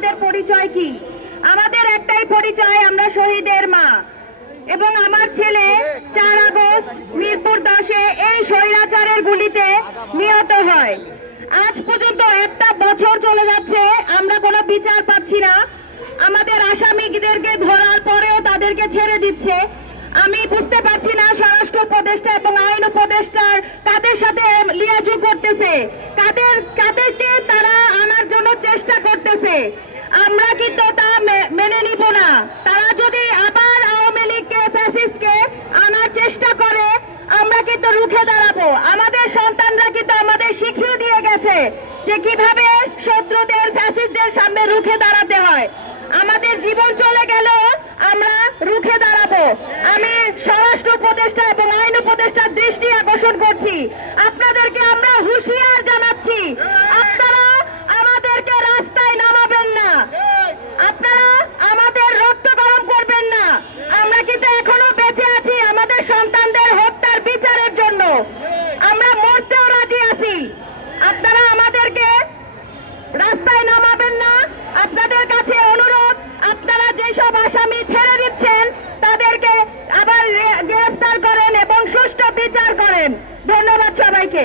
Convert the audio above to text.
আমাদের পরিচয় কি? আমাদের একটাই পরিচয়, আমরা শহীদের মা। এবং আমার ছেলে চার আগস্ট মিরপুর দশে এই স্বৈরাচারের গুলিতে নিহত হয়। আজ পর্যন্ত একটা বছর চলে যাচ্ছে, আমরা কোনো বিচার পাচ্ছি না। আমাদের আসামিদেরকে ধরার পরেও তাদেরকে ছেড়ে দিচ্ছে। আমি বুঝতে পারছি না স্বরাষ্ট্র উপদেষ্টা এবং আইন উপদেষ্টার কাদের সাথে লিয়াজু করতেছে, কাদের কাদেরকে তারা আনার জন্য চেষ্টা করতেছে আমরা কিন্তু তা মে- মেনে নিব না তারা যদি আবার আওয়ামী লীগকে ফ্যাসিস্টকে আনার চেষ্টা করে আমরা কিন্তু দাঁড়াবো আমাদের সন্তানরা কিন্তু আমাদের শিখিয়ে দিয়ে গেছে যে কীভাবে শত্রুদের, ফ্যাসিস্টদের সামনে রুখে দাঁড়াতে হয়। আমাদের জীবন চলে গেল আমরা রুখে দাঁড়াবো। আমি স্বরাষ্ট্র উপদেষ্টা এবং আইন উপদেষ্টার দৃষ্টি আকর্ষণ করছি। আপনাদেরকে আমরা হুঁশিয়ার তাদেরকে আবার